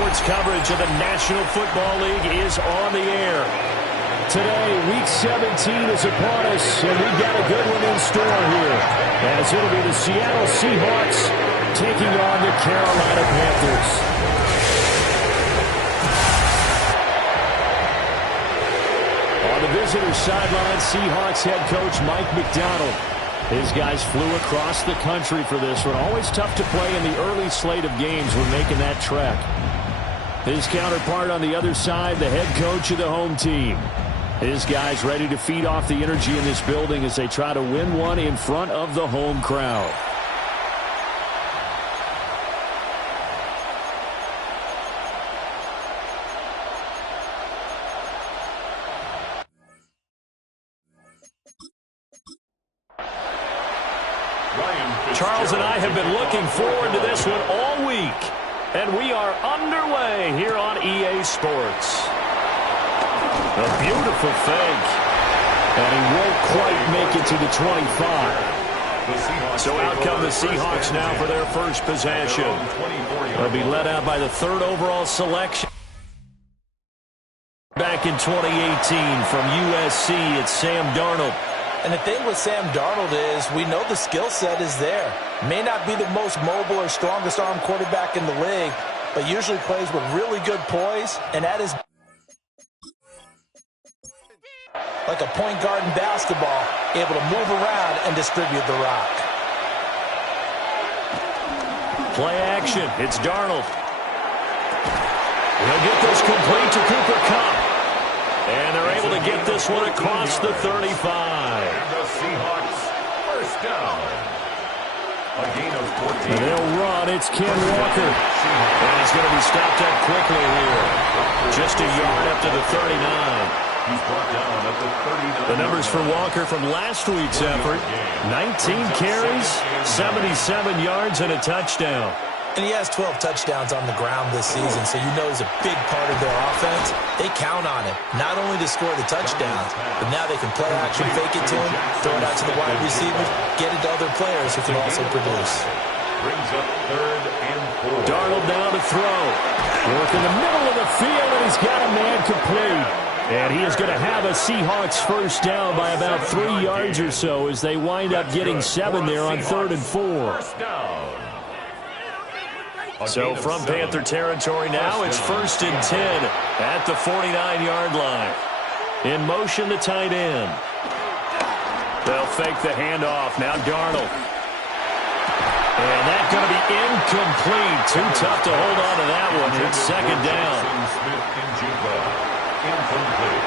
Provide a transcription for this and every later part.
Sports coverage of the National Football League is on the air. Today, Week 17 is upon us, and we've got a good one in store here, as it'll be the Seattle Seahawks taking on the Carolina Panthers. On the visitor's sideline, Seahawks head coach Mike McDonald. His guys flew across the country for this one. Always tough to play in the early slate of games when making that trek. His counterpart on the other side, the head coach of the home team. His guys ready to feed off the energy in this building as they try to win one in front of the home crowd. Charles and I have been looking forward to this one all week, and we are underway here on EA Sports. A beautiful fake, and he won't quite make it to the 25. So out come the Seahawks now for their first possession. They'll be led out by the third overall selection. Back in 2018 from USC, it's Sam Darnold. And the thing with Sam Darnold is we know the skill set is there. May not be the most mobile or strongest arm quarterback in the league, but usually plays with really good poise, and that is like a point guard in basketball, able to move around and distribute the rock. Play action. It's Darnold. He'll get this complete to Cooper Kupp. And they're able to get this one across the 35. And the Seahawks first down. A gain of 14. And they'll run. It's Ken Walker. And he's going to be stopped up quickly here. Just a yard up to the 39. He's brought down at the 39. The numbers for Walker from last week's effort. 19 carries, 77 yards, and a touchdown. And he has 12 touchdowns on the ground this season, so you know he's a big part of their offense. They count on him, not only to score the touchdowns, but now they can play action, fake it to him, throw it out to the wide receivers, get it to other players who can also produce. Brings up 3rd and 4. Darnold down to throw. Work in the middle of the field, and he's got a man complete. And he is going to have a Seahawks first down by about 3 yards or so as they wind up getting 7 there on 3rd and 4. First down. So from Panther territory now, it's 1st and 10 at the 49-yard line. In motion, the tight end. They'll fake the handoff. Now Darnold. And that's going to be incomplete. Too tough to hold on to that one. It's 2nd down. Incomplete.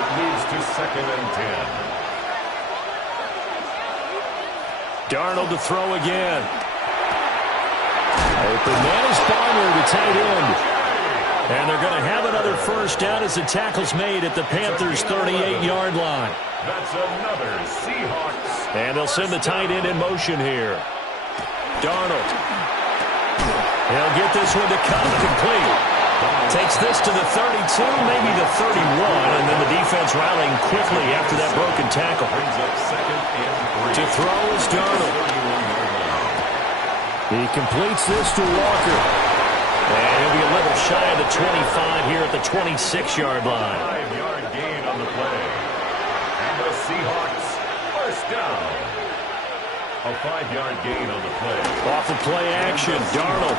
It moves to 2nd and 10. Darnold to throw again. Open man is Barner, the tight end. And they're going to have another first down as the tackle's made at the Panthers' 38-yard line. That's another Seahawks. And they'll send the tight end in motion here. Darnold. He'll get this one to Kupp complete. Takes this to the 32, maybe the 31, and then the defense rallying quickly after that broken tackle. Brings up 2nd and 3. To throw is Darnold. He completes this to Walker. And he'll be a little shy of the 25 here at the 26-yard line. 5-yard gain on the play. And the Seahawks first down. A 5-yard gain on the play. Off the play action, Darnold.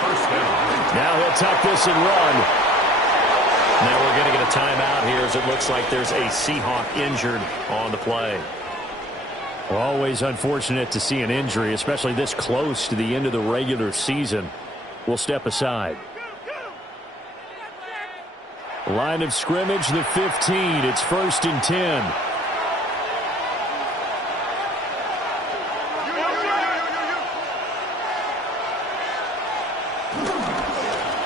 First down. Now he'll tuck this and run. Now we're going to get a timeout here as it looks like there's a Seahawk injured on the play. Always unfortunate to see an injury, especially this close to the end of the regular season. We'll step aside. Line of scrimmage, the 15. It's 1st and 10.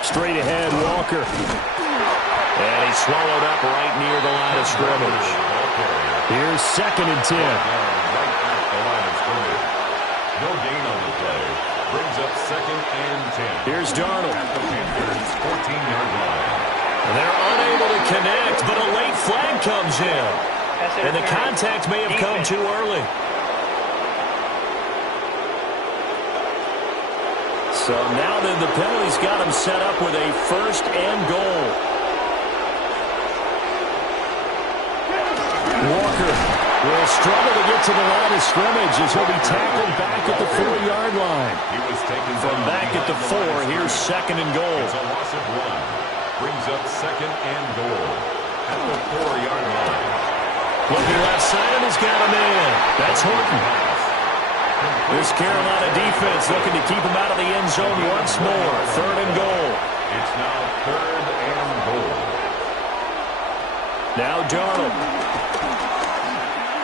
Straight ahead, Walker. And he's swallowed up right near the line of scrimmage. Here's 2nd and 10. No gain on the play. Brings up 2nd and 10. Here's Darnold. At the Panthers' 14-yard line. And they're unable to connect, but a late flag comes in. And the contact may have come too early. So now then the penalty's got him set up with a 1st and goal. Walker will struggle to get to the line of scrimmage as he'll be tackled back at the 4-yard line. From back at the 4, here's 2nd and goal. It's a loss of 1. Brings up 2nd and goal at the 4-yard line. Looking left side, and he's got him in. That's Horton. This Carolina defense looking to keep him out of the end zone once more. 3rd and goal. It's now 3rd and goal. Now Darnold.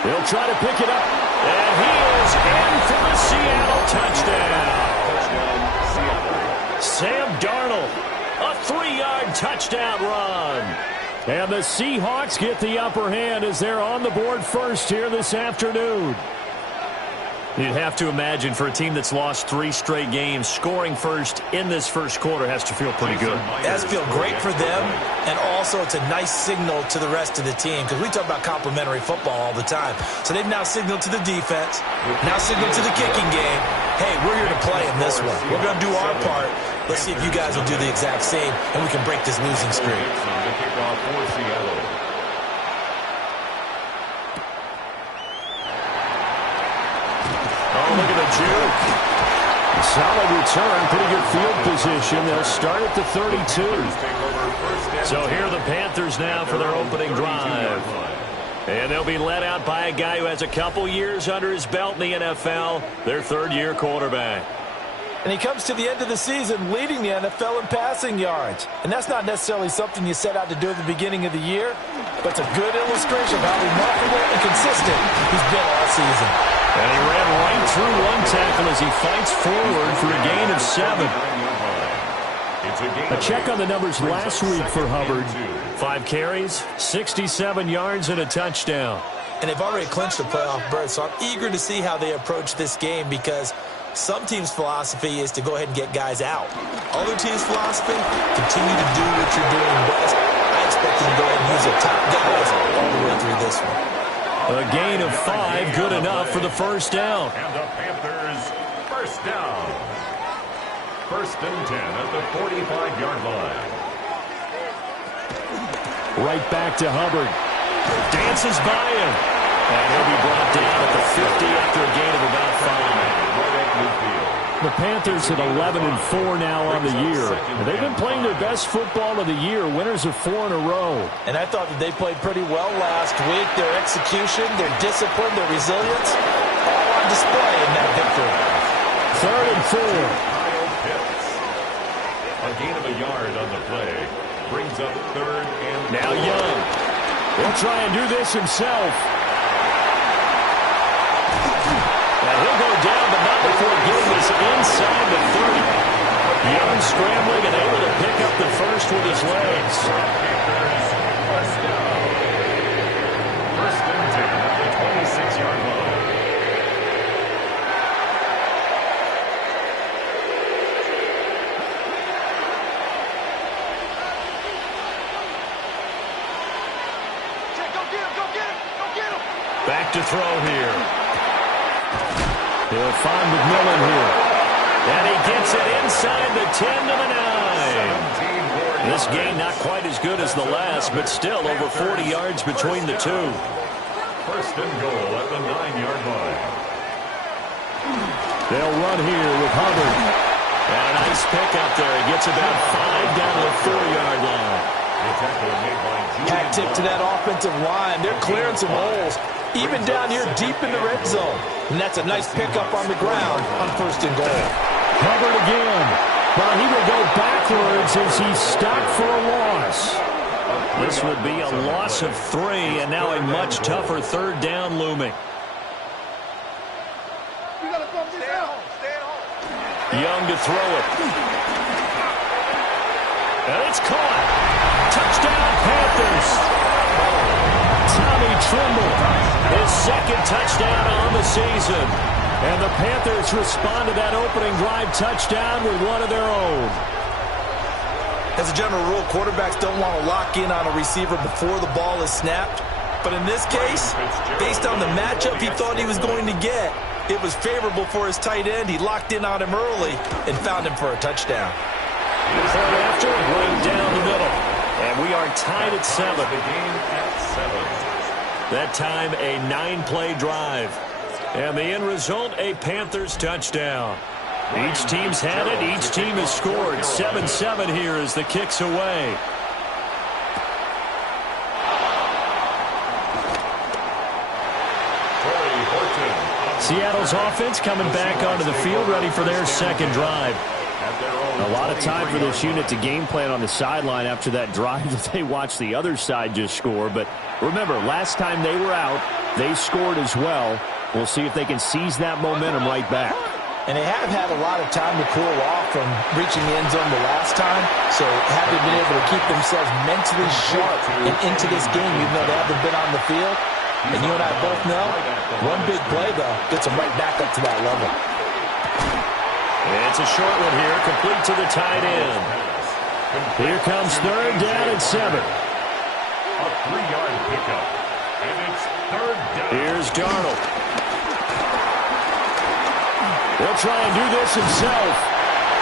He'll try to pick it up. And he is in for the Seattle touchdown. Sam Darnold, a 3-yard touchdown run. And the Seahawks get the upper hand as they're on the board first here this afternoon. You'd have to imagine for a team that's lost 3 straight games, scoring first in this first quarter has to feel pretty good. It has to feel great for them, and also it's a nice signal to the rest of the team because we talk about complementary football all the time. So they've now signaled to the defense, now signaled to the kicking game, hey, we're here to play in this one. We're going to do our part. Let's see if you guys will do the exact same, and we can break this losing streak. The kickoff for Seattle. Oh, look at the juke. Solid return, pretty good field position. They'll start at the 32. So here are the Panthers now for their opening drive. And they'll be led out by a guy who has a couple years under his belt in the NFL, their 3rd-year quarterback. And he comes to the end of the season leading the NFL in passing yards. And that's not necessarily something you set out to do at the beginning of the year, but it's a good illustration of how remarkable and consistent he's been all season. And he ran right through one tackle as he fights forward for a gain of 7. A check on the numbers last week for Hubbard. 5 carries, 67 yards, and a touchdown. And they've already clinched the playoff berth, so I'm eager to see how they approach this game because some teams' philosophy is to go ahead and get guys out. Other teams' philosophy, continue to do what you're doing best. I expect them to go ahead and use their top guys all the way through this one. A gain of 5, good enough for the first down. And the Panthers, first down. 1st and 10 at the 45-yard line. Right back to Hubbard. Dances by him. And he'll be brought down at the 50 after a gain of about 5. The Panthers at 11-4 now on the year. And they've been playing their best football of the year, winners of 4 in a row. And I thought that they played pretty well last week. Their execution, their discipline, their resilience, all on display in that victory. 3rd and 4. A gain of a yard on the play. Brings up 3rd and now Young. He'll try and do this himself. And he'll go down, but not before getting this inside the 30. Young scrambling and able to pick up the first with his legs. First down. 1st and 10 at the 26-yard line. Back to throw here. He'll find McMillan here. And he gets it inside the 10 to the 9. This game not quite as good as the last, but still over 40 yards between the two. 1st and goal at the 9-yard line. They'll run here with Hubbard. And a nice pickup there. He gets about 5 down to the 4-yard line. Hat tip to that offensive line. They're clearing some holes, even down here deep in the red zone. And that's a nice pickup on the ground on 1st and goal. Hubbard again. But he will go backwards as he's stopped for a loss. This would be a loss of 3, and now a much tougher 3rd down looming. Young to throw it. And it's caught. Touchdown, Panthers. Tommy Tremble, his 2nd touchdown on the season. And the Panthers respond to that opening drive touchdown with one of their own. As a general rule, quarterbacks don't want to lock in on a receiver before the ball is snapped. But in this case, based on the matchup he thought he was going to get, It was favorable for his tight end. He locked in on him early and found him for a touchdown. Point after, right down the middle. And we are tied at 7. The game at 7. That time, a 9-play drive. And the end result, a Panthers touchdown. Each team's had it. Each team has scored. 7-7 here as the kick's away. Seattle's offense coming back onto the field, ready for their second drive. A lot of time for this unit to game plan on the sideline after that drive that they watched the other side just score. But remember, last time they were out, they scored as well. We'll see if they can seize that momentum right back. And they have had a lot of time to cool off from reaching the end zone the last time, so haven't been able to keep themselves mentally sharp and into this game, even though they haven't been on the field. And you and I both know, one big play, though, gets them right back up to that level. It's a short one here, complete to the tight end. Here comes third down and 7. A 3-yard pickup, and it's third down. Here's Darnold. He'll try and do this himself.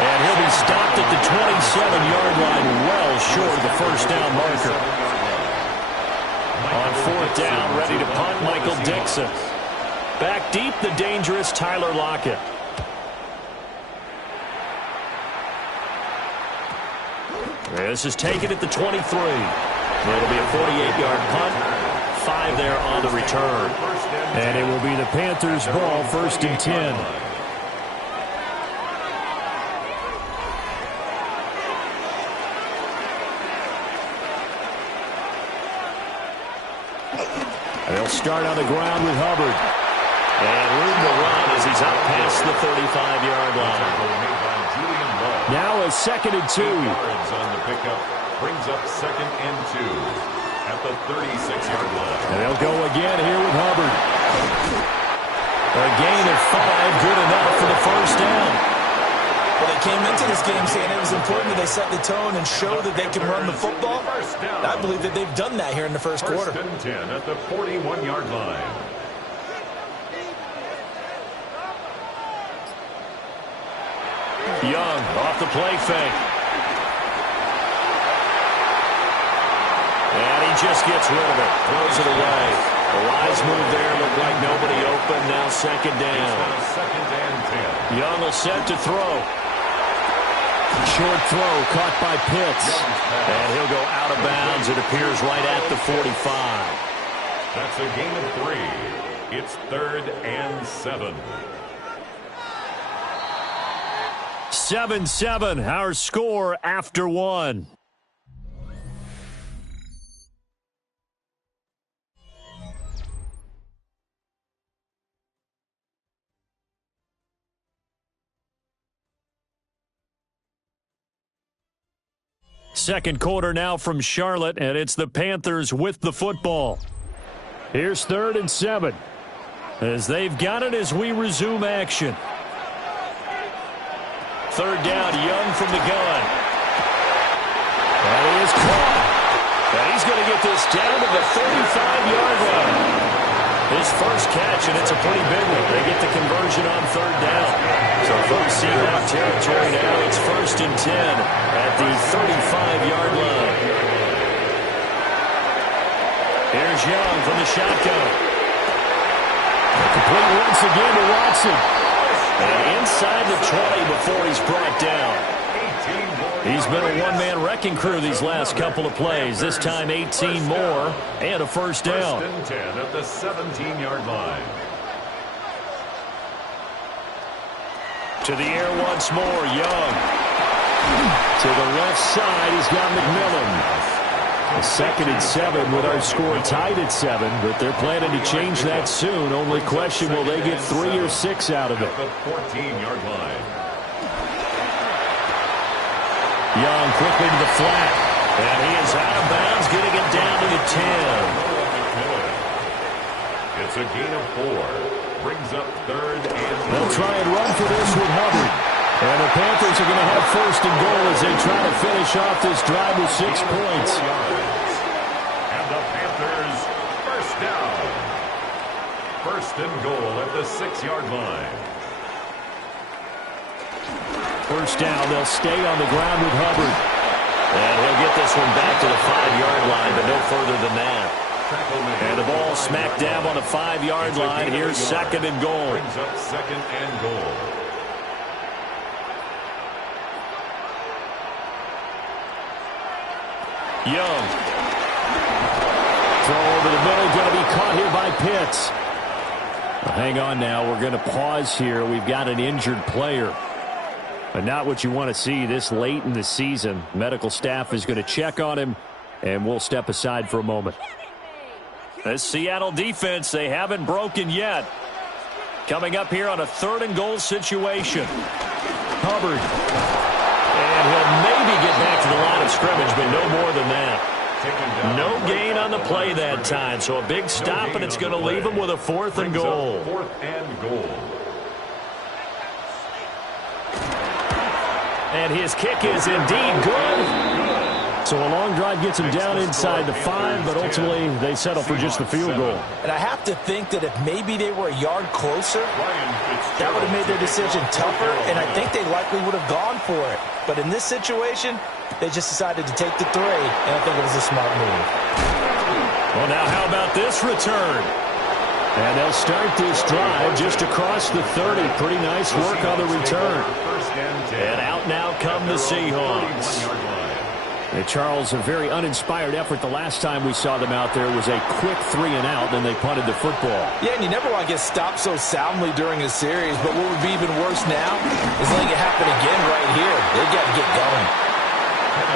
And he'll be stopped at the 27-yard line, well short of the first down marker. On fourth down, ready to punt, Michael Dixon. Back deep, the dangerous Tyler Lockett. This is taken at the 23. It'll be a 48-yard punt. 5 there on the return. And it will be the Panthers' ball, first and 10. They'll start on the ground with Hubbard. And room to run as he's out past the 35-yard line. Now a second and 2. Yards on the pickup brings up second and 2 at the 36-yard line. And they'll go again here with Hubbard. A gain of 5, good enough for the first down. Well, they came into this game saying it was important that they set the tone and show that they can run the football. I believe that they've done that here in the first quarter. First and 10 at the 41-yard line. Young off the play fake. And he just gets rid of it. Throws it away. The wise move there. Looked like nobody open. Now second down. Second and 10. Young will set to throw. Short throw caught by Pitts. And he'll go out of bounds. It appears right at the 45. That's a gain of 3. It's third and 7. 7-7, our score after 1. Second quarter now from Charlotte, and it's the Panthers with the football. Here's third and 7 as they've got it as we resume action. Third down, Young from the gun. And he is caught. And he's going to get this down to the 35-yard line. His first catch, and it's a pretty big one. They get the conversion on third down. So from Seahawks territory now, it's first and 10 at the 35-yard line. Here's Young from the shotgun. Complete once again to Watson. And inside the 20 before he's brought down. He's been a one-man wrecking crew these last couple of plays. This time 18 more and a first down. First and 10 at the 17-yard line. To the air once more, Young. To the left side, he's got McMillan. A second and 7 with our score tied at 7, but they're planning to change that soon. Only question, will they get 3 or 6 out of it? At the 14-yard line. Young quickly to the flat. And he is out of bounds, getting it down to the 10. It's a gain of 4. Brings up third and 3. They'll try and run for this with Hubbard. And the Panthers are going to have first and goal as they try to finish off this drive with 6 points. And the Panthers first down. First and goal at the 6-yard line. First down, they'll stay on the ground with Hubbard. And he'll get this one back to the 5-yard line, but no further than that. And the ball smack dab on the 5-yard line. Here's second and goal. Brings up second and goal. Young. Throw over the middle, going to be caught here by Pitts. Well, hang on now, we're going to pause here. We've got an injured player. But not what you want to see this late in the season. Medical staff is going to check on him, and we'll step aside for a moment. This Seattle defense, they haven't broken yet. Coming up here on a 3rd and goal situation. Hubbard. And he'll maybe get back to the line of scrimmage, but no more than that. No gain on the play that time, so a big stop, and it's going to leave him with a 4th and goal. 4th and goal. And his kick is indeed good. So a long drive gets him down inside the 5, but ultimately they settle for just the field goal. And I have to think that if maybe they were a yard closer, that would have made their decision tougher, and I think they likely would have gone for it. But in this situation, they just decided to take the 3, and I think it was a smart move. Well, now how about this return? And they'll start this drive just across the 30. Pretty nice work on the return. And out now come the Seahawks. And Charles, a very uninspired effort. The last time we saw them out there was a quick 3 and out, then they punted the football. Yeah, and you never want to get stopped so soundly during a series, but what would be even worse now is letting it happen again right here. They've got to get going.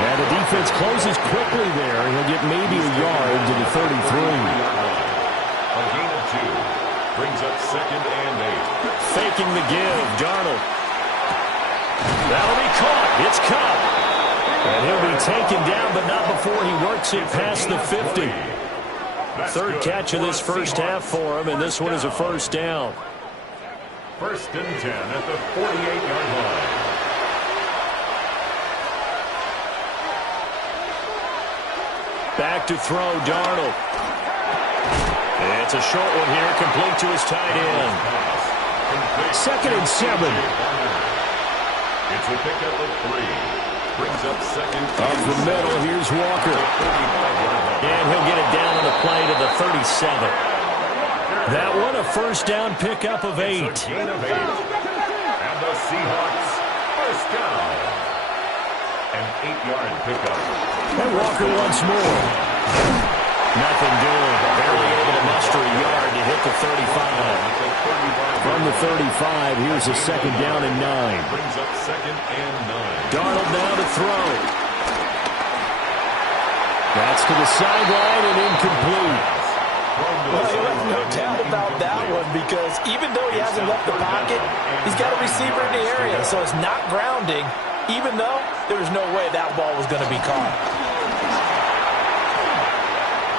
And the defense closes quickly there. He'll get maybe a yard to the 33. A gain of 2. Brings up second and 8. Faking the give, Darnold. That'll be caught. It's caught. And he'll be taken down, but not before he works it past the 50. Third catch of this first half for him, and this one is a first down. 1st and 10 at the 48-yard line. Back to throw, Darnold. It's a short one here, complete to his tight end. 2nd and 7. It's a pickup of 3. Brings up second. Up the middle, here's Walker. And he'll get it down on the play to the 37. That one, a first down pickup of 8. It's a gain of 8. And the Seahawks, first down. An 8-yard pickup. And Walker once more. Nothing doing. Barely able to muster a yard to hit the 35. From the 35, here's a second down and 9. Brings up second and 9. Darnold now to throw. That's to the sideline and incomplete. Well, no doubt about that one, because even though he hasn't left the pocket, he's got a receiver in the area, so it's not grounding, even though there was no way that ball was going to be caught.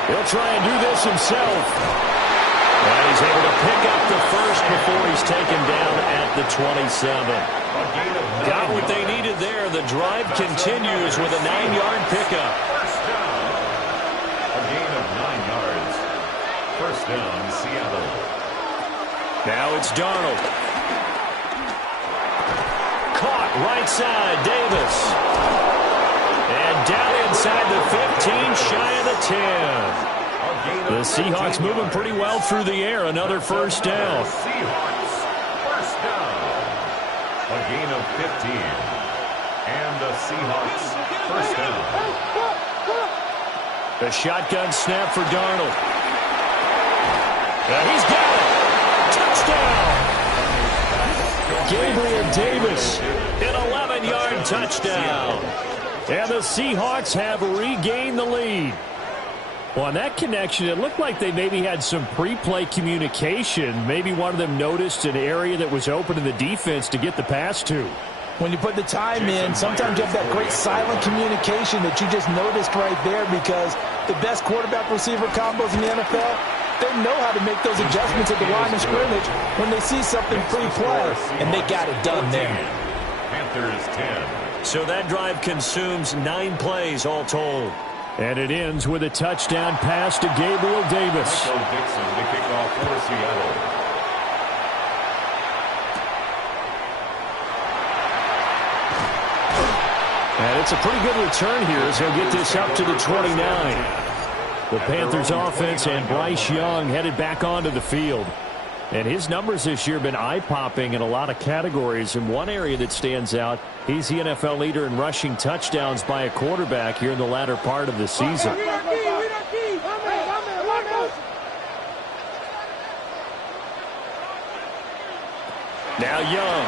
He'll try and do this himself. And he's able to pick up the first before he's taken down at the 27. Got what they needed there. The drive continues with a 9-yard pickup. First down. A gain of 9 yards. First down, Seattle. Now it's Darnold. Caught right side, Davis. And down inside the 15, shy of the 10. The Seahawks moving pretty well through the air. Another first down. Seahawks, first down. A gain of 15. And the Seahawks, first down. The shotgun snap for Darnold. He's got it. Touchdown. Gabriel Davis, an 11-yard touchdown. And the Seahawks have regained the lead. Well, on that connection, it looked like they maybe had some pre-play communication. Maybe one of them noticed an area that was open in the defense to get the pass to. When you put the time in, sometimes you have that great silent communication that you just noticed right there, because the best quarterback-receiver combos in the NFL, they know how to make those adjustments at the line of scrimmage when they see something pre-play, and they got it done there. Panthers 10. So that drive consumes 9 plays all told. And it ends with a touchdown pass to Gabriel Davis. Michael Dixon to kick off for Seattle. And it's a pretty good return here as he'll get this up to the 29. The Panthers offense and Bryce Young headed back onto the field. And his numbers this year have been eye-popping in a lot of categories. In one area that stands out, he's the NFL leader in rushing touchdowns by a quarterback here in the latter part of the season. Now Young.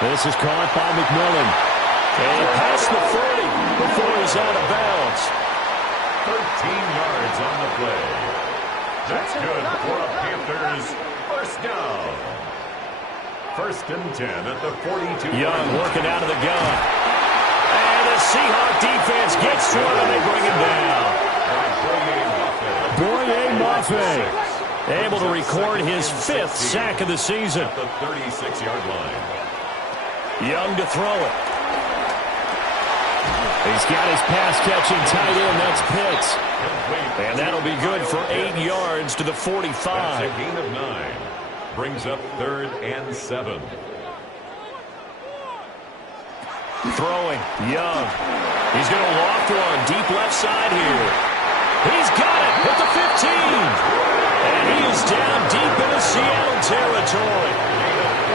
This is caught by McMillan. And past the 40 before he's out of bounds. 13 yards on the play. That's good for a Panthers first down. 1st and 10 at the 42. Young working out of the gun. And the Seahawks defense gets to him and they bring him down. Boye Mafe able to record his 5th sack of the season. At the 36-yard line. Young to throw it. He's got his pass-catching tight end. That's Pitts. And that'll be good for 8 yards to the 45. That's a gain of 9. Brings up 3rd and 7. Throwing. Young. He's going to loft one. Deep left side here. He's got it at the 15. And he is down deep into Seattle territory.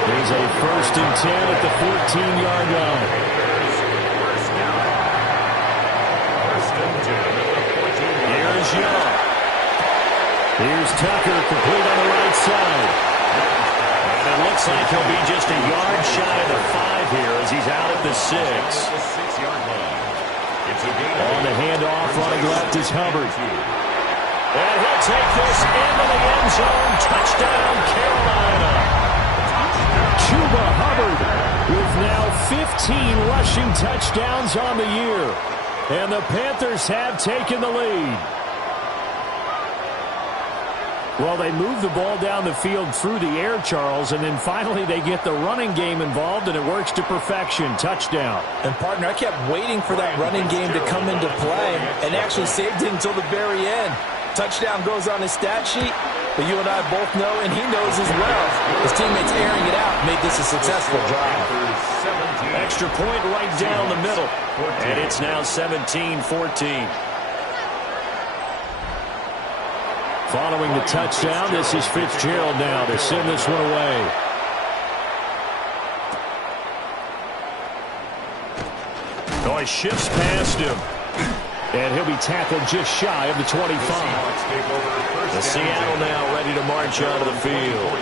There's a 1st and 10 at the 14-yard line. Here's Young. Here's Tucker, complete on the right side. And it looks like he'll be just a yard shy of the 5 here as he's out at the 6. On the handoff, running left is Hubbard. And he'll take this into the end zone. Touchdown, Carolina. Chuba Hubbard with now 15 rushing touchdowns on the year. And the Panthers have taken the lead. Well, they move the ball down the field through the air, Charles, and then finally they get the running game involved, and it works to perfection. Touchdown. And, partner, I kept waiting for that running game to come into play and actually saved it until the very end. Touchdown goes on his stat sheet, but you and I both know, and he knows as well, his teammates airing it out made this a successful drive. Extra point right down the middle, and it's now 17-14. Following the touchdown, this is Fitzgerald now to send this one away. Oh, he shifts past him. And he'll be tackled just shy of the 25. The Seattle now ready to march out of the field.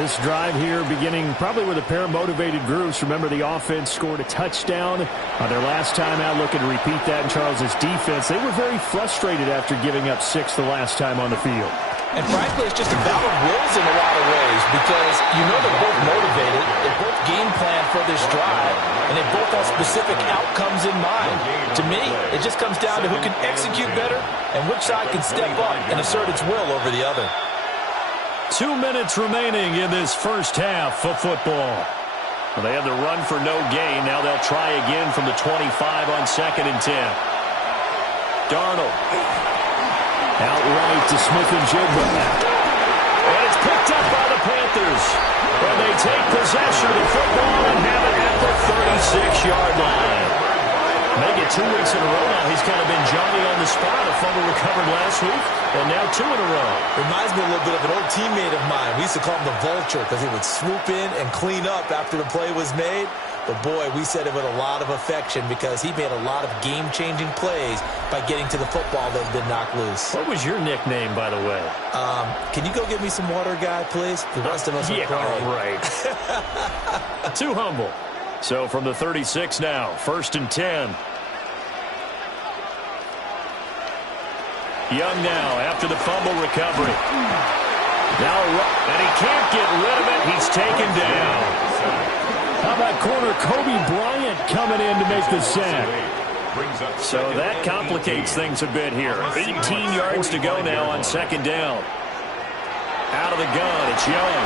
This drive here beginning probably with a pair of motivated groups. Remember, the offense scored a touchdown on their last time out, looking to repeat that in Charles's defense. They were very frustrated after giving up 6 the last time on the field. And frankly, it's just a battle of wills in a lot of ways because you know they're both motivated, they both game plan for this drive, and they both have specific outcomes in mind. To me, it just comes down to who can execute better and which side can step up and assert its will over the other. 2 minutes remaining in this first half of football. Well, they had the run for no gain. Now they'll try again from the 25 on 2nd and 10. Darnold. Outright to Smith-Njigba. And it's picked up by the Panthers. And they take possession of the football and have it at the 36-yard line. Make it 2 weeks in a row now. He's kind of been Johnny on the spot. A fumble recovered last week, and now 2 in a row. Reminds me a little bit of an old teammate of mine. We used to call him the Vulture because he would swoop in and clean up after the play was made. But, boy, we said it with a lot of affection because he made a lot of game-changing plays by getting to the football that had been knocked loose. What was your nickname, by the way? Can you go get me some water, guy, please? The rest of us are playing. Right. Too humble. So from the 36 now, 1st and 10. Young now after the fumble recovery. Now, and he can't get rid of it. He's taken down. How about corner Kobe Bryant coming in to make the sack? So that complicates things a bit here. 18 yards to go now on 2nd down. Out of the gun, it's Young.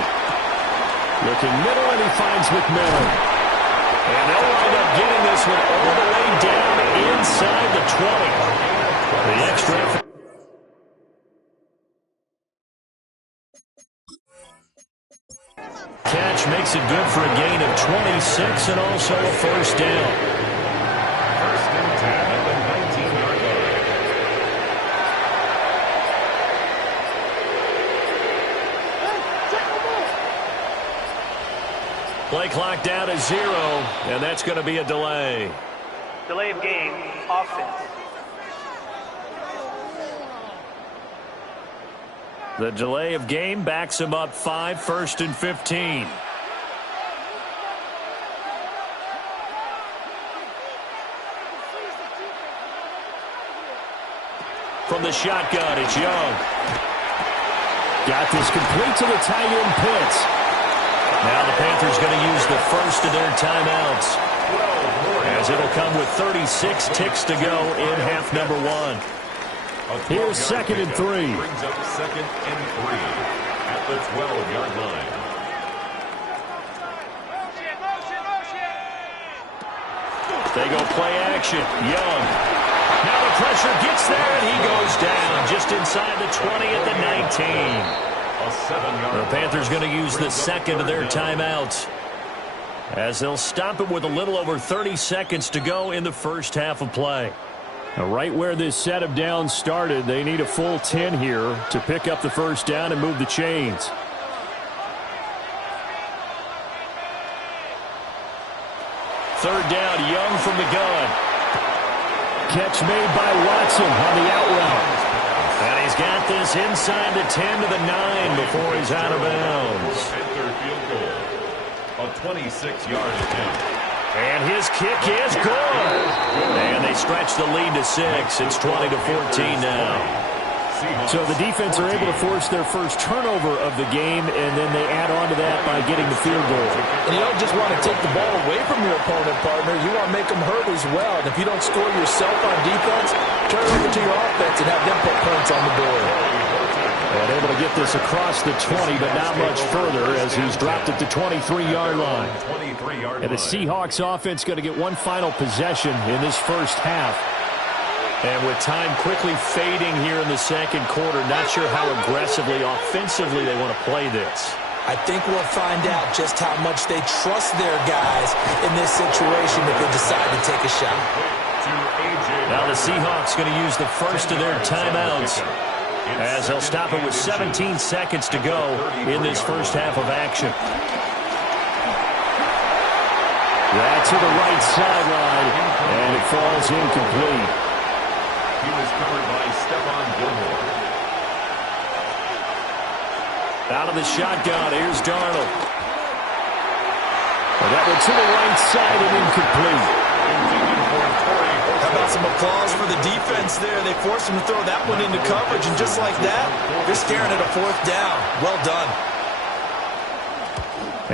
Looking middle, and he finds McMillan. And they'll wind up getting this one all the way down inside the 20. The extra effort. Catch makes makes it good for a gain of 26 and also a first down. First and 10 at the 19-yard line. Play clock down to 0, and that's going to be a delay. Delay of game, offense. The delay of game backs him up 5, first and 15. From the shotgun, it's Young. Got this complete to the tight end Pitts. Now the Panthers going to use the first of their timeouts, as it'll come with 36 ticks to go in half number 1. Here's second and 3. Brings up second and 3 at the 12-yard line. They go play action. Young. Now the pressure gets there, and he goes down just inside the 20 at the 19. The Panthers going to use the second of their timeouts, as they'll stop it with a little over 30 seconds to go in the first half of play. Now, right where this set of downs started, they need a full 10 here to pick up the first down and move the chains. Third down, Young from the gun. Catch made by Watson on the out route. And he's got this inside the 10 to the 9 before he's out of bounds. Panther field goal. A 26-yard attempt. And his kick is good. And they stretch the lead to 6. It's 20-14 now. So the defense are able to force their first turnover of the game, and then they add on to that by getting the field goal. And you don't just want to take the ball away from your opponent, partner. You want to make them hurt as well. And if you don't score yourself on defense, turn it over to your offense and have them put points on the board. And able to get this across the 20, but not much further, as he's dropped at the 23-yard line. And the Seahawks offense going to get one final possession in this first half. And with time quickly fading here in the second quarter, not sure how aggressively, offensively they want to play this. I think we'll find out just how much they trust their guys in this situation if they decide to take a shot. Now the Seahawks going to use the first of their timeouts, as they'll stop it with 17 seconds to go in this first half of action. That's to the right sideline, and it falls incomplete. He was covered by Stephon Gilmore. Out of the shotgun, here's Darnold. And that one to the right side and incomplete. How about some applause for the defense there? They forced him to throw that one into coverage, and just like that, they're staring at a fourth down. Well done.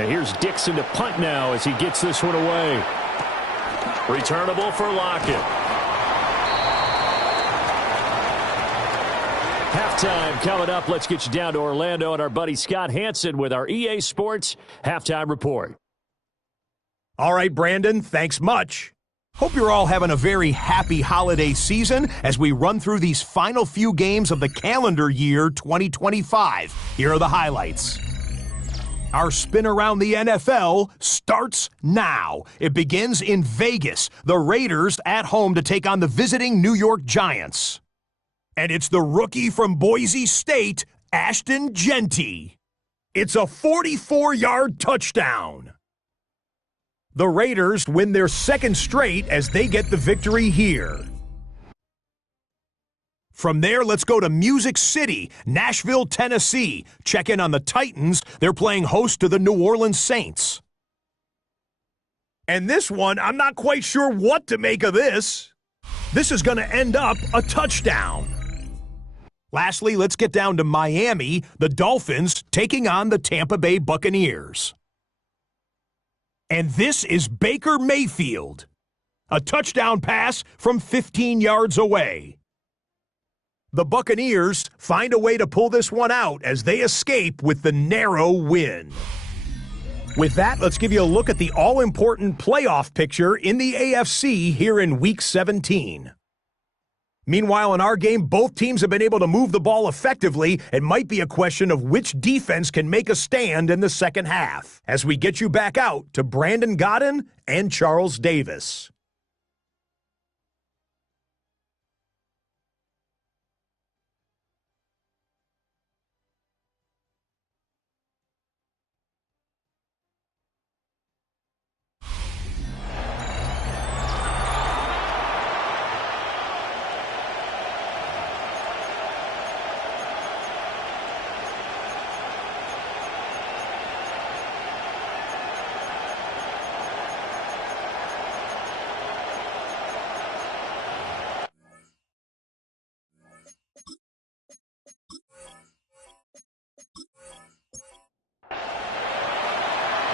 And here's Dixon to punt now as he gets this one away. Returnable for Lockett. Halftime coming up. Let's get you down to Orlando and our buddy Scott Hansen with our EA Sports Halftime Report. All right, Brandon, thanks much. Hope you're all having a very happy holiday season as we run through these final few games of the calendar year 2025. Here are the highlights. Our spin around the NFL starts now. It begins in Vegas. The Raiders at home to take on the visiting New York Giants. And it's the rookie from Boise State, Ashton Genty. It's a 44-yard touchdown. The Raiders win their second straight as they get the victory here. From there, let's go to Music City, Nashville, Tennessee. Check in on the Titans. They're playing host to the New Orleans Saints. And this one, I'm not quite sure what to make of this. This is going to end up a touchdown. Lastly, let's get down to Miami, the Dolphins taking on the Tampa Bay Buccaneers. And this is Baker Mayfield. A touchdown pass from 15 yards away. The Buccaneers find a way to pull this one out as they escape with the narrow win. With that, let's give you a look at the all-important playoff picture in the AFC here in Week 17. Meanwhile, in our game, both teams have been able to move the ball effectively. It might be a question of which defense can make a stand in the second half. As we get you back out to Brandon Godden and Charles Davis.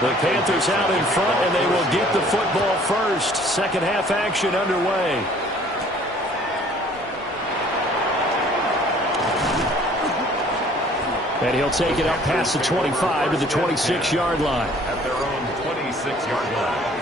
The Panthers out in front, and they will get the football first. Second half action underway. And he'll take it up past the 25 to the 26-yard line. At their own 26-yard line.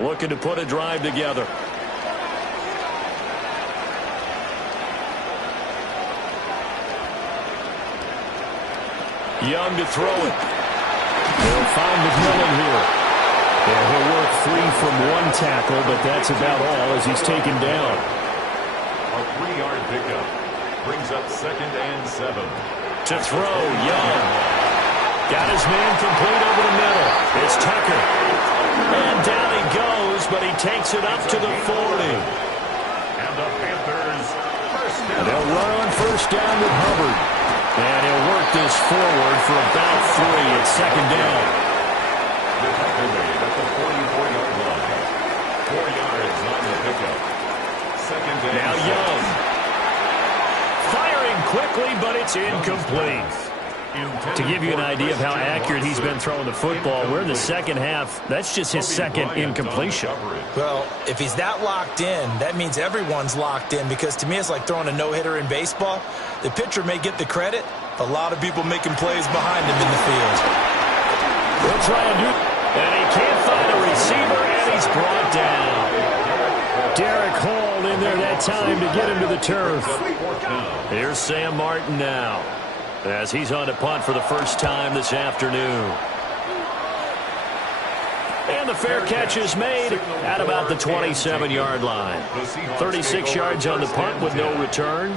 Looking to put a drive together. Young to throw it. They'll find McMillan here. And he'll work free from one tackle, but that's about all as he's taken down. A 3-yard pickup brings up 2nd and 7. To throw, Young. Got his man complete over the middle. It's Tucker. And down he goes, but he takes it up to the 40. And the Panthers first down. They'll run on first down with Hubbard. And he'll work this forward for about 3 at second down. The tackle made at the 44-yard line. 4 yards on the pickup. 2nd and Now 6. Young. Firing quickly, but it's incomplete. To give you an idea of how accurate he's been throwing the football, we're in the second half. That's just his second incompletion. Well, if he's that locked in, that means everyone's locked in, because to me it's like throwing a no-hitter in baseball. The pitcher may get the credit. A lot of people making plays behind him in the field. We'll try and do it. And he can't find a receiver, and he's brought down. Derek Hall in there that time to get him to the turf. Here's Sam Martin now, as he's on to punt for the first time this afternoon. And the fair catch is made at about the 27-yard line. 36 yards on the punt with no return.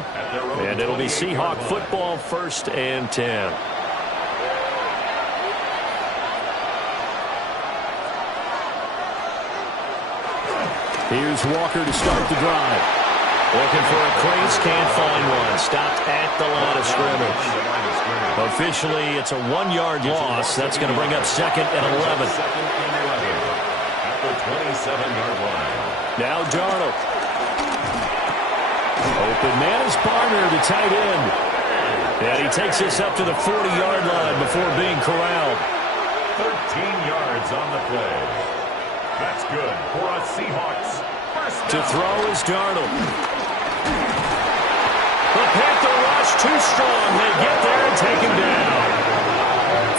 And it'll be Seahawk football, 1st and 10. Here's Walker to start the drive. Looking for a crease, can't find one. Stopped at the line of scrimmage. Officially, it's a 1-yard loss. That's going to bring up 2nd and 11. At the 27-yard line. Now Darnold. Open man is Barner, the tight end. And he takes this up to the 40-yard line before being corralled. 13 yards on the play. That's good for a Seahawks first down. To throw is Darnold. The Panther rush too strong. They get there and take him down.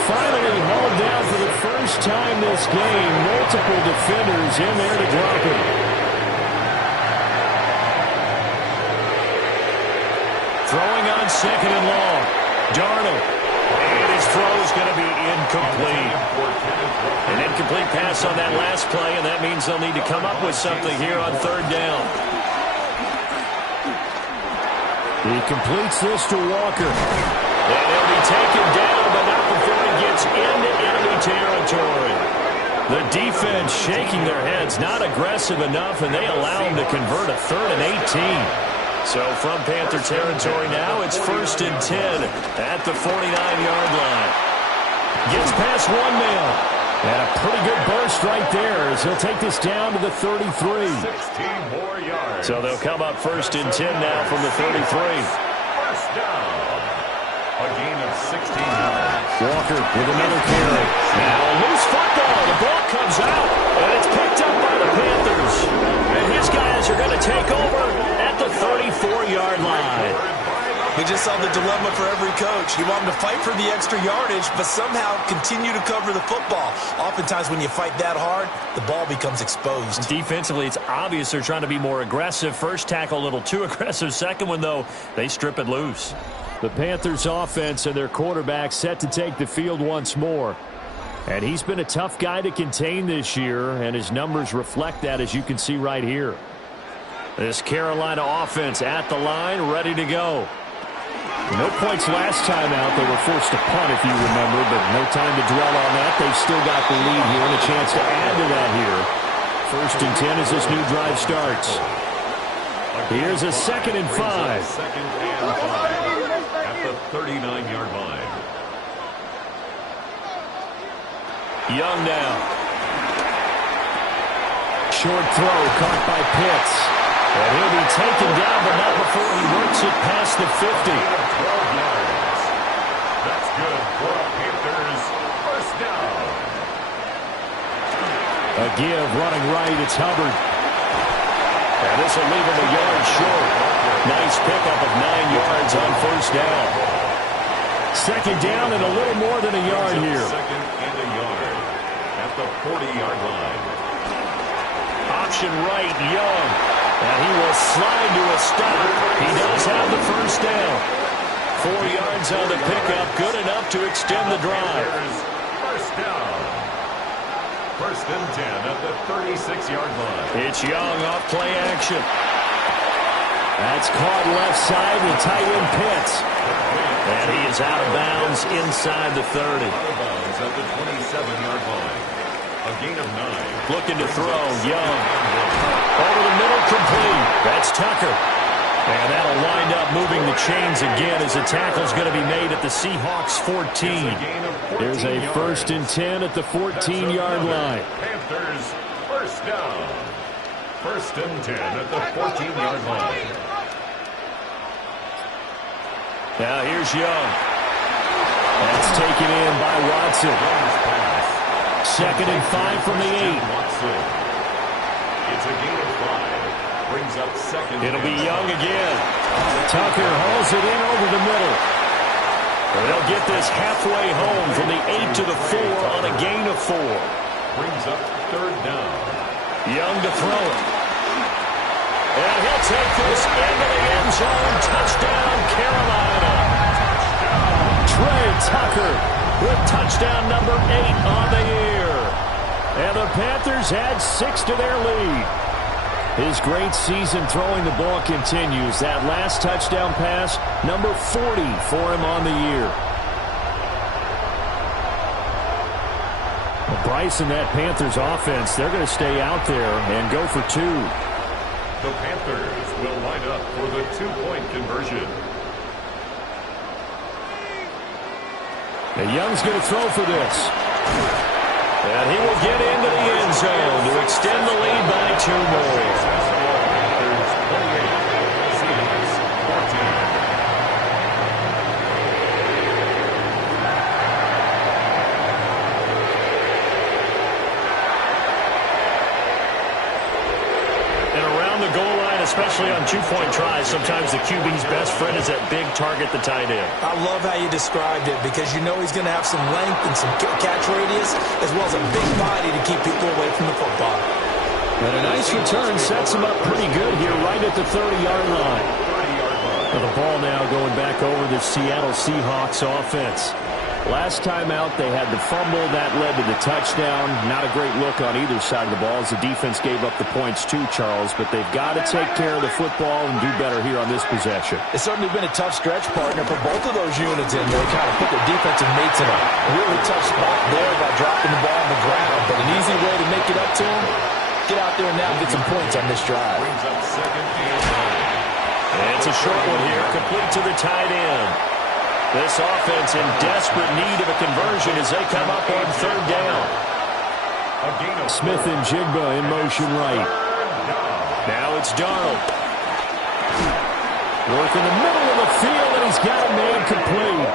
Finally hauled down for the first time this game. Multiple defenders in there to drop him. Throwing on 2nd and long. Darnold. And his throw is going to be incomplete. An incomplete pass on that last play, and that means they'll need to come up with something here on 3rd down. He completes this to Walker. And he'll be taken down, but not before he gets into enemy territory. The defense shaking their heads, not aggressive enough, and they allow him to convert a 3rd and 18. So from Panther territory now, it's 1st and 10 at the 49-yard line. Gets past one man. And a pretty good burst right there as he'll take this down to the 33. 16 more yards. So they'll come up 1st and 10 now from the 33. First down. A gain of 16 yards. Walker with another carry. Now a loose football. The ball comes out, and it's picked up by the Panthers. And his guys are going to take over at the 34-yard line. We just saw the dilemma for every coach. You want them to fight for the extra yardage, but somehow continue to cover the football. Oftentimes when you fight that hard, the ball becomes exposed. Defensively, it's obvious they're trying to be more aggressive. First tackle a little too aggressive. Second one, though, they strip it loose. The Panthers offense and their quarterback set to take the field once more. And he's been a tough guy to contain this year, and his numbers reflect that, as you can see right here. This Carolina offense at the line, ready to go. No points last time out. They were forced to punt, if you remember, but no time to dwell on that. They've still got the lead here and a chance to add to that here. 1st and 10 as this new drive starts. Here's a 2nd and 5. 2nd and 5 at the 39-yard line. Young now. Short throw caught by Pitts. And he'll be taken down, but not before he works it past the 50. 12 yards. That's good for a Panthers first down. A give running right. It's Hubbard. And this will leave him a yard short. Nice pickup of 9 yards on first down. 2nd down and a little more than a yard here. 2nd and a yard at the 40-yard line. Option right, Young. And he will slide to a stop. He does have the first down. 4 yards on the pickup. Good enough to extend the drive. First down. 1st and 10 at the 36-yard line. It's Young off play action. That's caught left side with tight end Pitts. And he is out of bounds inside the 30. Out of bounds at the 27-yard line. A gain of 9. Looking to throw, Young. Over the middle, complete. That's Tucker. And that'll wind up moving the chains again as the tackle's going to be made at the Seahawks 14. There's a 1st and 10 at the 14-yard line. Panthers first down. 1st and 10 at the 14-yard line. Now here's Young. That's taken in by Watson. 2nd and 5 from the 8. It's a gain of 5. Brings up 2nd. It'll be Young again. Tucker hauls it in over the middle. They'll get this halfway home from the 8 to the 4 on a gain of 4. Brings up 3rd down. Young to throw it. And he'll take this into the end zone. Touchdown, Carolina. Trey Tucker with touchdown number 8 on the year. And the Panthers add 6 to their lead. His great season throwing the ball continues. That last touchdown pass, number 40 for him on the year. Well, Bryce and that Panthers offense, they're going to stay out there and go for 2. The Panthers will line up for the 2-point conversion. And Young's going to throw for this. And he will get into the end zone to extend the lead by 2 more. Panthers 28, Seahawks 14. The goal line, especially on 2-point tries, sometimes the QB's best friend is that big target, the tight end. I love how you described it because you know he's going to have some length and some catch radius as well as a big body to keep people away from the football. And a nice return sets him up pretty good here right at the 30-yard line. And the ball now going back over the Seattle Seahawks offense. Last time out, they had the fumble. That led to the touchdown. Not a great look on either side of the ball as the defense gave up the points too, Charles. But they've got to take care of the football and do better here on this possession. It's certainly been a tough stretch, partner, for both of those units in there. Kind of put their defensive mates in a really tough spot there by dropping the ball on the ground. But an easy way to make it up to them, get out there and now get some points on this drive. Brings up 2nd and 9. And it's a short one here, complete to the tight end. This offense in desperate need of a conversion as they come up on 3rd down. Smith and Jigba in motion right. Now it's Darnold. Work in the middle of the field, and he's got it made complete.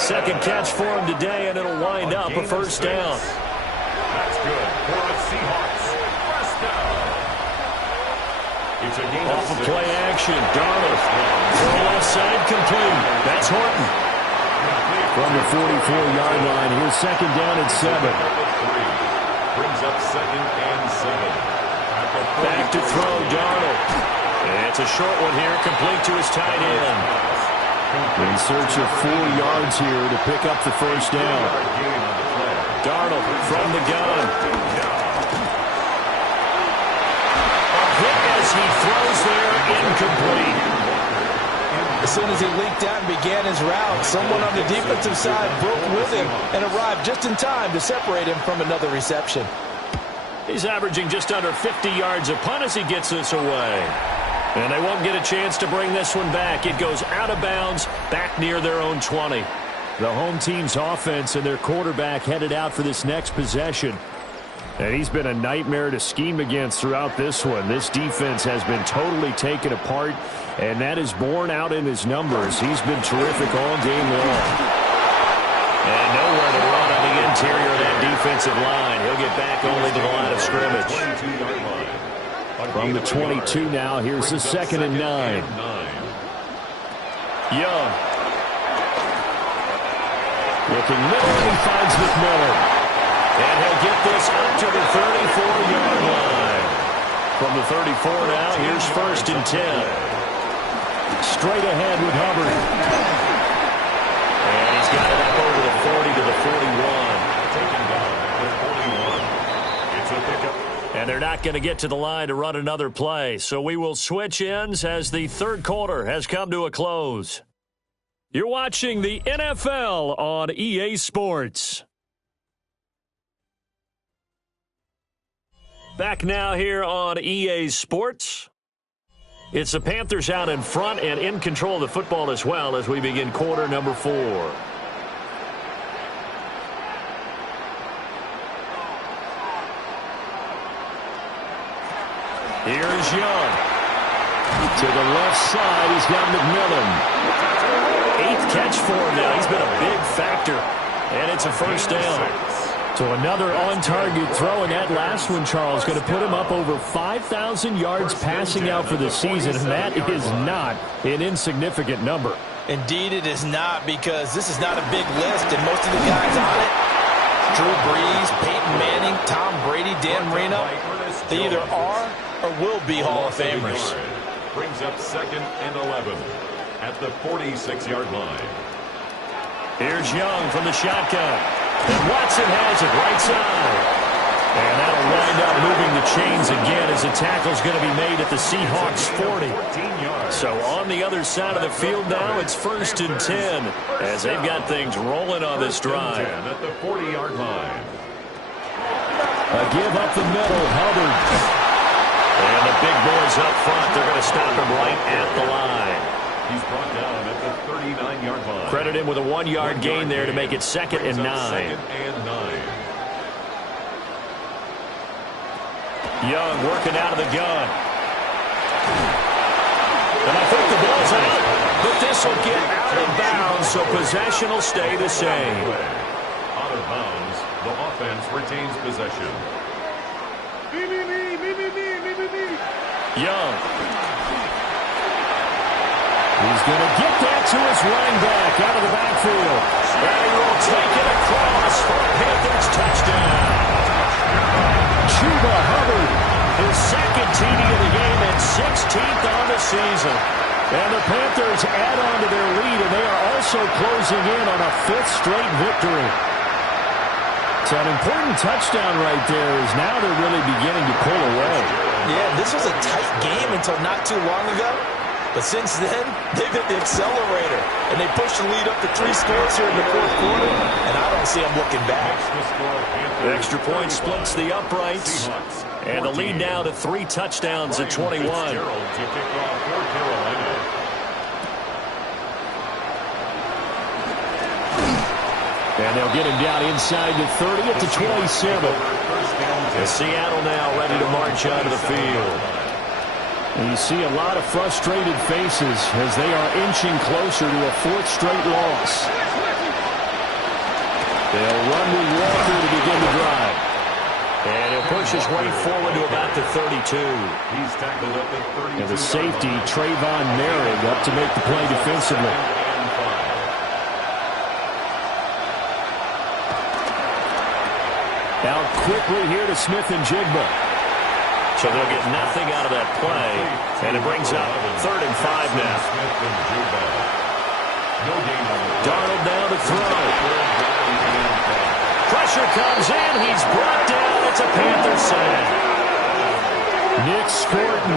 Second catch for him today, and it'll wind up a first down. That's good for the Seahawks. First down. It's a gain Off of of 6. play action, Darnold. Throw left side complete. That's Horton. From the 44-yard line, here's second down and 7. Brings up second and 7. Back to throw, Darnold. It's a short one here, complete to his tight end. In search of 4 yards here to pick up the first down. Darnold from the gun. A hit as he throws there, incomplete. As soon as he leaked out and began his route, someone on the defensive side broke with him and arrived just in time to separate him from another reception. He's averaging just under 50 yards a punt as he gets this away. And they won't get a chance to bring this one back. It goes out of bounds, back near their own 20. The home team's offense and their quarterback headed out for this next possession. And he's been a nightmare to scheme against throughout this one. This defense has been totally taken apart, and that is borne out in his numbers. He's been terrific all game long. And nowhere to run on the interior of that defensive line. He'll get back only to the line of scrimmage. From the 22 now, here's the 2nd and 9. Young. Looking middle, and he finds McMillan. And he'll get this up to the 34-yard line. From the 34 now, here's 1st and 10. Straight ahead with Hubbard. And he's got it up over the 40 to the 41. Taken down at the 41. It's a pickup. And they're not going to get to the line to run another play. So we will switch ends as the third quarter has come to a close. You're watching the NFL on EA Sports. Back now here on EA Sports. It's the Panthers out in front and in control of the football as well as we begin quarter number 4. Here's Young. To the left side, he's got McMillan. 8th catch for him now. He's been a big factor. And it's a first down. So another on-target throw, and that last one, Charles, going to put him up over 5,000 yards passing out for the season, and that is not an insignificant number. Indeed it is not, because this is not a big list, and most of the guys on it, Drew Brees, Peyton Manning, Tom Brady, Dan Marino, they either are or will be Hall of Famers. Brings up 2nd and 11 at the 46-yard line. Here's Young from the shotgun. And Watson has it right side. And that'll wind up moving the chains again as the tackle's going to be made at the Seahawks 40. So on the other side of the field now, it's 1st and 10 as they've got things rolling on this drive. At the 40-yard line. A give up the middle, Hubbard. And the big boys up front, they're going to stop him right at the line. He's brought down at the 39-yard line. Credit him with a 1-yard gain there to make it 2nd and 9. 2nd and 9. Young working out of the gun. And I think the ball's out. But this will get out of bounds, so possession will stay the same. Out of bounds, the offense retains possession. Young. He's going to get that to his running back out of the backfield. And he will take it across for a Panthers touchdown. Chuba Hubbard. His 2nd TD of the game and 16th on the season. And the Panthers add on to their lead, and they are also closing in on a 5th straight victory. So an important touchdown right there is now they're really beginning to pull away. Yeah, this was a tight game until not too long ago. But since then, they've hit the accelerator. And they pushed the lead up to 3 scores here in the 4th quarter. And I don't see them looking back. The extra point splits the uprights. And the lead now to 3 touchdowns at 21. And they'll get him down inside the 30 at the 27. And Seattle now ready to march onto the field. And you see a lot of frustrated faces as they are inching closer to a 4th straight loss. They'll run with Walker to begin the drive. And he'll push his way forward to about the 32. He's tackled at the 32. And the safety, Trayvon Merrick, up to make the play defensively. Out quickly here to Smith and Jigba. So they'll get nothing out of that play, and it brings up 3rd and 5 now. Darnold now to throw. Pressure comes in. He's brought down. It's a Panther sack. Nick Scorton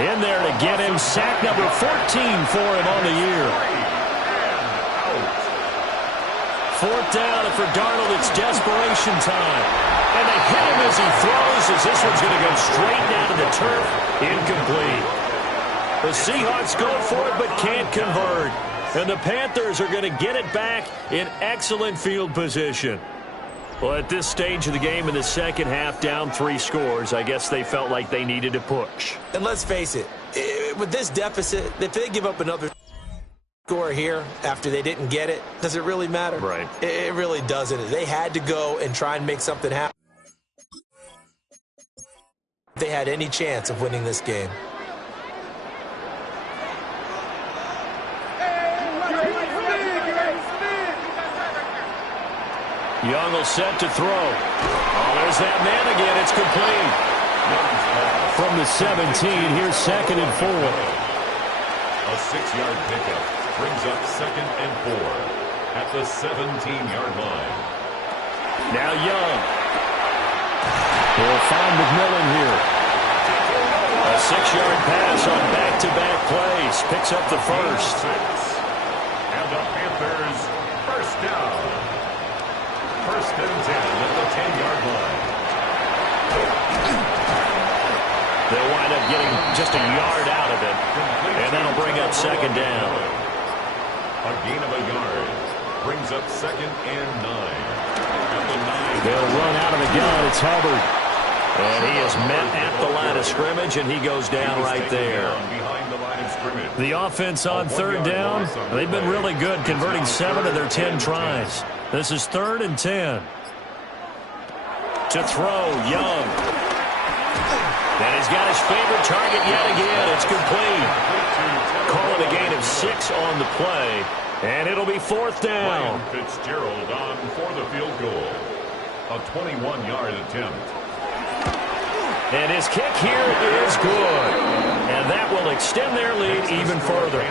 In there to get him. Sack number 14 for him on the year. 4th down, and for Darnold, it's desperation time. And they hit him as he throws, as this one's going to go straight down to the turf. Incomplete. The Seahawks go for it, but can't convert. And the Panthers are going to get it back in excellent field position. Well, at this stage of the game in the second half, down 3 scores, I guess they felt like they needed to push. And let's face it, with this deficit, if they give up another score here after they didn't get it, does it really matter? Right. It really doesn't. They had to go and try and make something happen. They had any chance of winning this game. Young will set to throw. Oh, there's that man again. It's complete. from the 17. Here's 2nd and 4. A 6-yard pickup brings up 2nd and 4 at the 17-yard line. Now Young. They'll find McMillan here. A 6-yard pass on back-to-back plays. Picks up the first. And the Panthers first down. 1st and 10 at the 10-yard line. They'll wind up getting just a yard out of it. And that'll bring up 2nd down. A gain of a yard brings up 2nd and 9. At the 9. They'll run out of the gun. It's Hubbard. And he is met at the line of scrimmage, and he goes down right there. Behind the line of scrimmage. The offense on 3rd down, they've been really good, converting 7 of their 10 tries. This is 3rd and 10. To throw, Young. And he's got his favorite target yet again. It's complete. Calling a gain of 6 on the play. And it'll be 4th down. Ryan Fitzgerald on for the field goal. A 21-yard attempt. And his kick here is good. And that will extend their lead even further.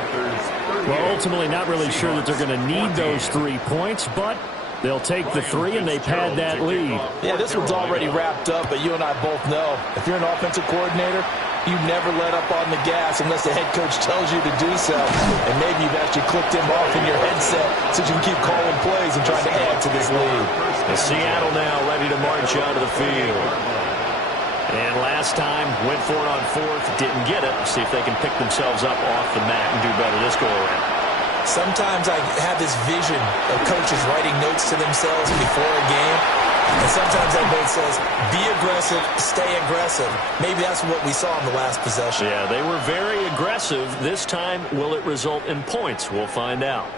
Well, ultimately not really sure that they're going to need those 3 points, but they'll take the 3 and they pad that lead. Yeah, this one's already wrapped up, but you and I both know if you're an offensive coordinator, you never let up on the gas unless the head coach tells you to do so. And maybe you've actually clicked him off in your headset so you can keep calling plays and trying to add to this lead. And Seattle now ready to march out of the field. And last time, went for it on 4th, didn't get it. See if they can pick themselves up off the mat and do better this go-around. Sometimes I have this vision of coaches writing notes to themselves before a game. And sometimes that note says, be aggressive, stay aggressive. Maybe that's what we saw in the last possession. Yeah, they were very aggressive. This time, will it result in points? We'll find out.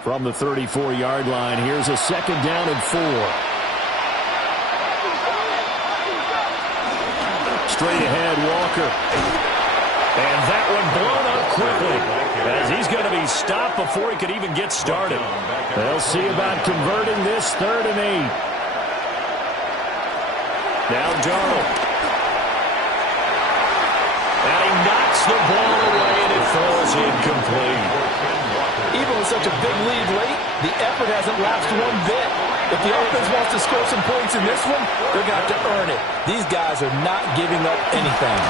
From the 34-yard line, here's a 2nd down and 4. Straight ahead, Walker. And that one blown up quickly as he's going to be stopped before he could even get started. They'll see about converting this 3rd and 8. Now Darnold. And he knocks the ball away and it falls incomplete. Even with such a big lead late, the effort hasn't lapsed one bit. If the offense wants to score some points in this one, they're going to have to earn it. These guys are not giving up anything.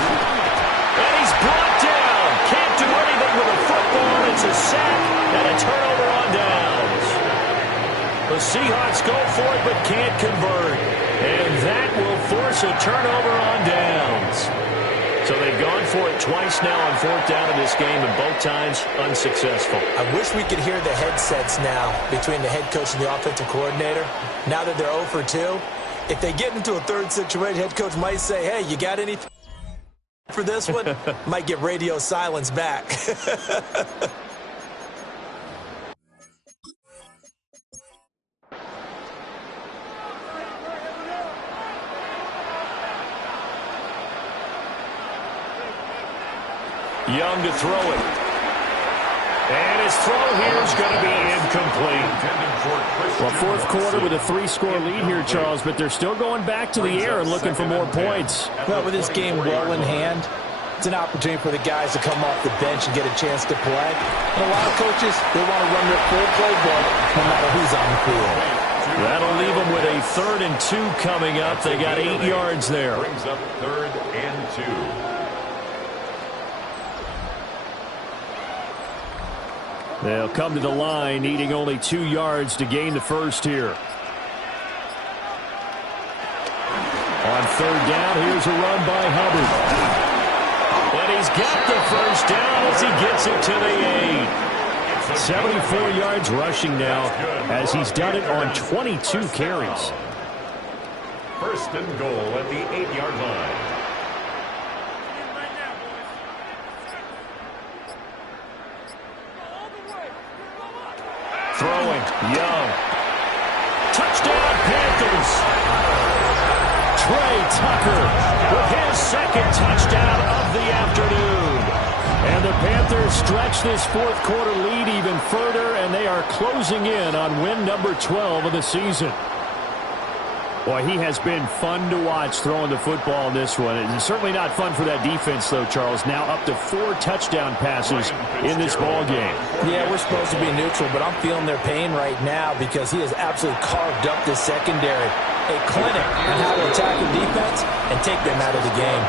And he's brought down. Can't do anything with a football. It's a sack and a turnover on downs. The Seahawks go for it but can't convert. And that will force a turnover on downs. So they've gone for it twice now on 4th down in this game, and both times unsuccessful. I wish we could hear the headsets now between the head coach and the offensive coordinator. Now that they're 0 for 2, if they get into a 3rd situation, head coach might say, hey, you got anything for this one? Might get radio silence back. Young to throw it. And his throw here is going to be incomplete. Well, fourth quarter with a 3-score lead here, Charles, but they're still going back to the air and looking for more points. Well, with this game well in hand, it's an opportunity for the guys to come off the bench and get a chance to play. And a lot of coaches, they want to run their full playbook no matter who's on the field. That'll leave them with a 3rd and 2 coming up. They got 8 yards there. Brings up 3rd and 2. They'll come to the line, needing only 2 yards to gain the first here. On 3rd down, here's a run by Hubbard. And he's got the first down as he gets it to the 8. 74 yards rushing now as he's done it on 22 carries. 1st and goal at the 8-yard line. Throwing, Young. Touchdown, Panthers. Trey Tucker with his 2nd touchdown of the afternoon. And the Panthers stretch this 4th quarter lead even further, and they are closing in on win number 12 of the season. Boy, he has been fun to watch throwing the football in this one. It's certainly not fun for that defense, though, Charles. Now up to 4 touchdown passes in this ball game. Yeah, we're supposed to be neutral, but I'm feeling their pain right now because he has absolutely carved up this secondary. A clinic on how to attack the defense and take them out of the game.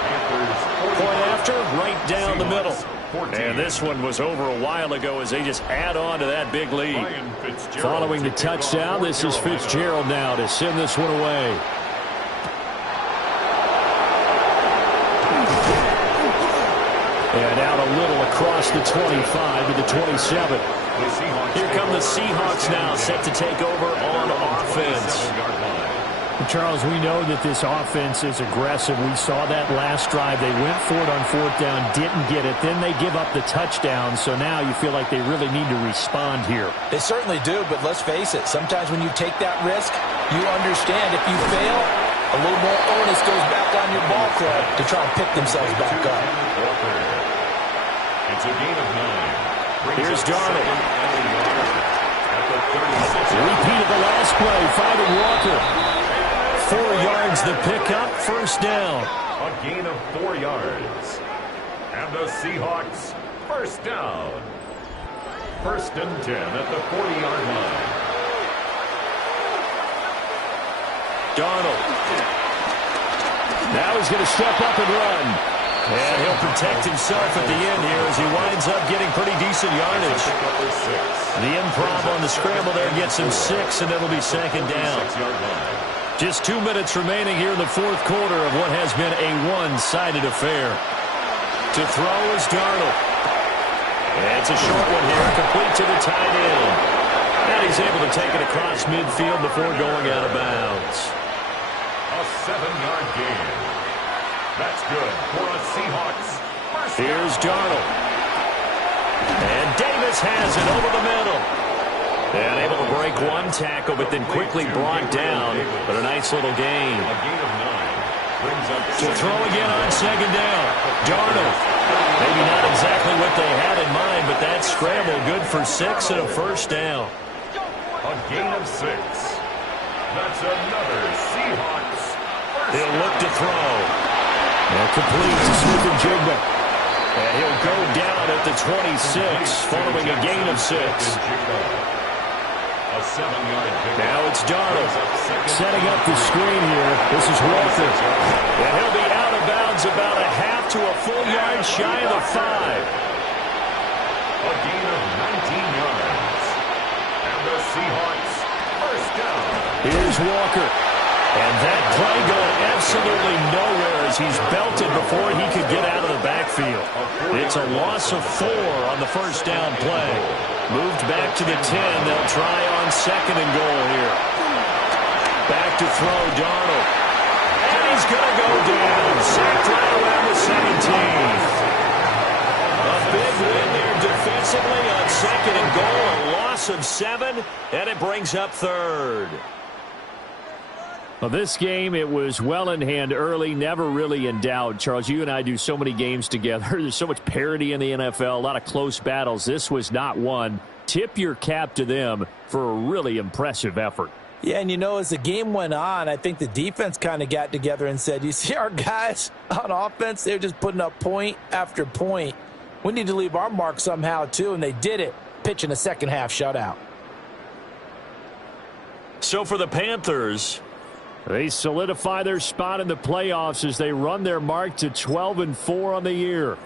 Point after, right down the middle. And this one was over a while ago as they just add on to that big lead. Following the touchdown, this is Fitzgerald now to send this one away. And out a little across the 25 to the 27. Here come the Seahawks now, set to take over on offense. Charles, we know that this offense is aggressive. We saw that last drive. They went for it on 4th down, didn't get it. Then they give up the touchdown. So now you feel like they really need to respond here. They certainly do, but let's face it. Sometimes when you take that risk, you understand if you fail, a little more onus goes back on your ball club to try and pick themselves back up. It's a gain of 9. Here's Darnold. Repeat of the last play, finding Walker. 4 yards the pickup, 1st down. A gain of 4 yards. And the Seahawks, 1st down. 1st and 10 at the 40-yard line. Darnold. Now he's going to step up and run. And he'll protect himself at the end here as he winds up getting pretty decent yardage. The improv on the scramble there gets him 6, and it'll be 2nd down. Just 2 minutes remaining here in the 4th quarter of what has been a one-sided affair. To throw is Darnold. And it's a short one here, complete to the tight end. And he's able to take it across midfield before going out of bounds. A 7-yard gain. That's good for a Seahawks. Here's Darnold. And Davis has it over the middle. And able to break one tackle, but then quickly brought down. But a nice little gain. A gain of 9. Brings up To throw again on 2nd down. Darnold. Maybe not exactly what they had in mind, but that scramble good for 6 and a 1st down. a gain of 6. That's another Seahawks. He'll look to throw. And complete to Smith-Njigba. And he'll go down at the 26 following a gain of 6. A 7-yard pick. Now it's Darnold setting up the screen here. This is Walker. And he'll be out of bounds about a half to a full yard shy of the 5. A gain of 19 yards. And the Seahawks first down. Here's Walker. And that play going absolutely nowhere as he's belted before he could get out of the backfield. It's a loss of 4 on the first down play. Moved back to the 10. They'll try on 2nd and goal here. Back to throw, Darnold. And he's going to go down. Sacked right around the 17th. A big win there defensively on 2nd and goal. A loss of 7, and it brings up 3rd. Well, this game, it was well in hand early, never really in doubt. Charles, you and I do so many games together. There's so much parity in the NFL, a lot of close battles. This was not one. Tip your cap to them for a really impressive effort. Yeah, and as the game went on, I think the defense kind of got together and said, you see our guys on offense, they're just putting up point after point. We need to leave our mark somehow, too, and they did it, pitching a second-half shutout. So for the Panthers, they solidify their spot in the playoffs as they run their mark to 12-4 on the year.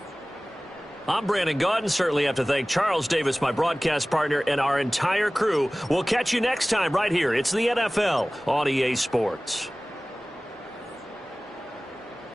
I'm Brandon Gaudin. Certainly have to thank Charles Davis, my broadcast partner, and our entire crew. We'll catch you next time right here. It's the NFL on EA Sports.